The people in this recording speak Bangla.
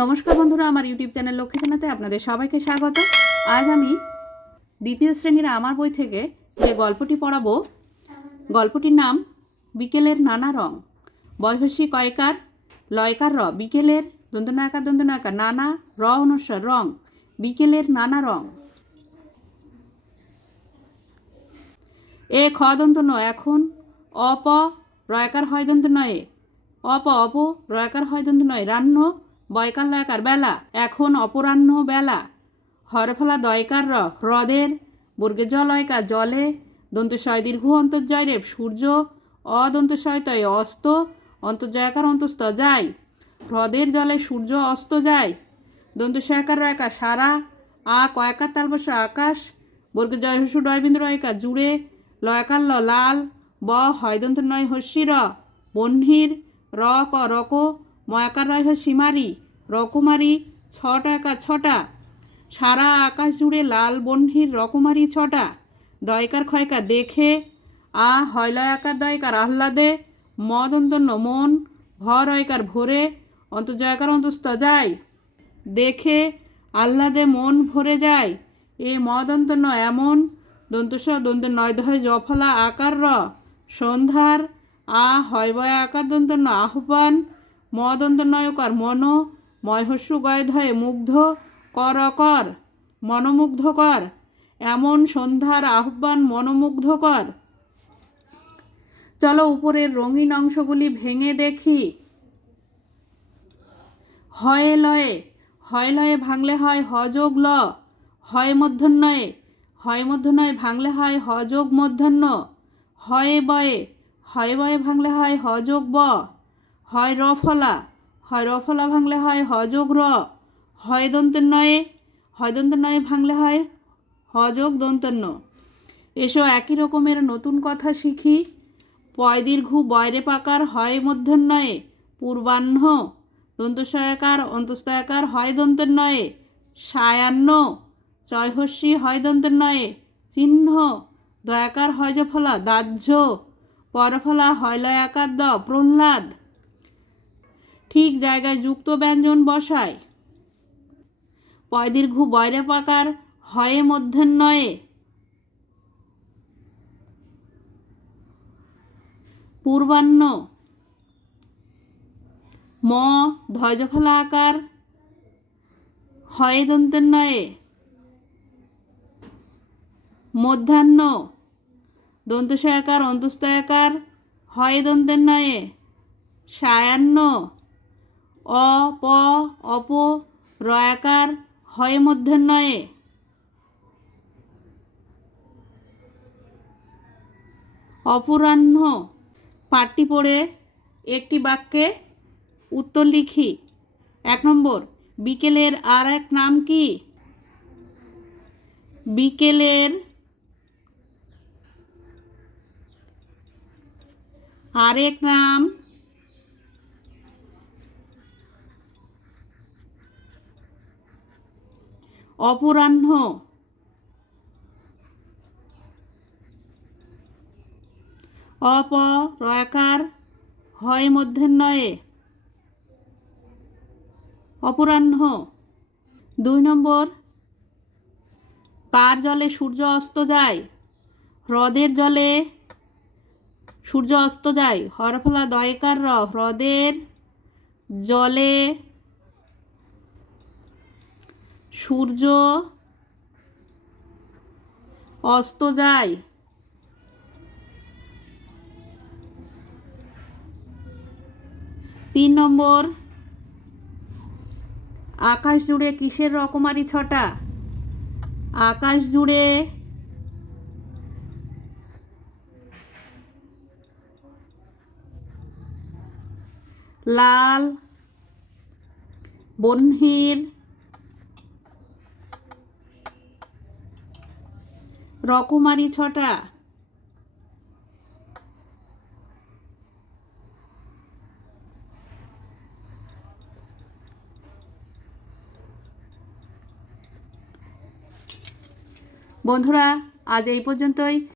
নমস্কার বন্ধুরা, আমার ইউটিউব চ্যানেল লক্ষ্মী জানাতে আপনাদের সবাইকে স্বাগত। আজ আমি দ্বিতীয় শ্রেণির আমার বই থেকে যে গল্পটি পড়াবো, গল্পটির নাম বিকেলের নানা রং। বয়সী কয়কার, লয়কার র, বিকেলের দন্তনায়কার দন্তনায়কার নানা র অনুস্বার রং, বিকেলের নানা রং। এ খ দন্ত ন এখন অপ রয়কার হয় দন্ত নয়ে অপ অপ রয়কার হয় দন্ত নয়, রান্ন বয়কার লয়কার বেলা? এখন অপরাহ্ন বেলা। হরফলা দয়কার র, হ্রদের। বর্গে জলয়কার জলে। দন্তশয় দীর্ঘ অন্তর্জয় রেপ সূর্য। অদন্তশয় তয় অস্ত। অন্তর্জয়াকার অন্তস্থ যায়। হ্রদের জলে সূর্য অস্ত যায়। দন্তশয়কার রয়কার সারা। আ কয়কার তালবস আকাশ। বর্গে জয় হসু ডয়বিন্দু রয়কার জুড়ে। লয়কার ল লাল। ব হয়দন্ত নয় হস্যি র। বহ্নির র ক রক। ময়াকার রয় সীমারি রকুমারি ছটা একা ছটা, সারা আকাশ জুড়ে লাল বহ্নির রকুমারি ছটা, দয়কার ক্ষয়কার দেখে, আ হয়লয় আকার দয়কার আহ্লাদে মদ অন্তন্য মন ভর রয়কার ভোরে, অন্তর্জয়কার অন্তস্থ যায়, দেখে আহ্লাদে মন ভরে যায়, এ মদন্তন্য এমন দন্তস দন্ত নয় দয় জফলা আকার র সন্ধ্যার, আ হয় বয় আকার দন্তন্য আহ্বান মদন্ত নয়কার মন ময়হস্যু গয় ধয়ে মুগ্ধ, কর কর, মনোমুগ্ধ কর, এমন সন্ধ্যার আহ্বান মনোমুগ্ধ কর। চলো উপরের রঙিন অংশগুলি ভেঙে দেখি। হয়ে লয়ে, হয় লয়ে ভাঙলে হয় হযোগ ল, হয় মধ্যন্নয়ে হয় মধ্যন্নয়ে ভাঙলে হয় হযোগ মধ্যাহ্ন হয়ে বয়ে, হয় বয়ে ভাঙলে হয় হযোগ ব। হয় রফলা হয় রফলা ভাঙলে হয় হযোগ র, হয় দন্তের নয়ে হয় দন্তের নয়ে ভাঙলে হয় হযোগ দন্তন্য এসো একই রকমের নতুন কথা শিখি, পয় দীর্ঘ বয়রে পাকার হয় মধ্যন্নয়ে, পূর্বাহ্ন দন্তসয়াকার অন্তস্তয়াকার হয় দন্তের নয়ে সায়ান্ন চয়হস্যি হয় দন্তের নয়ে চিহ্ন, দয়াকার হয় যে ফলা দাহ্য, পরফলা হয় লয়াকার দ, প্রহ্লাদ ঠিক জায়গায় যুক্ত ব্যঞ্জন বসায়। পয় দীর্ঘ বয়রে পাকার হয়ে মধ্যাহ্নয়ে। পূর্বাহ্ন। ম ধ্বজফলা আকার হয় নয়ে মধ্যাহ্ন। দন্তশয়াকার অন্তস্তয়াকার হয় দন্তের নয়ে সায়ান্ন অ প অপ রয়াকার হয় মধ্যাহ্নয়ে। অপরাহ্ন পাঠটি পড়ে একটি বাক্যে উত্তর লিখি। এক নম্বর, বিকেলের আর এক নাম কি? বিকেলের আরেক নাম অপরাহ্ন। অপ রয়াকার হয় মধ্যাহ্নয়ে। অপরাহ্ন। দুই নম্বর কার জলে সূর্য অস্ত যায়, হ্রদের জলে সূর্য অস্ত যায়। হরফলা দয়কার হ্রদের জলে সূর্য অস্ত যায়। তিন নম্বর আকাশ জুড়ে কিসের রকমারি ছটা? আকাশ জুড়ে লাল বহ্নির রকমারি ছটা। বন্ধুরা আজ এই পর্যন্তই।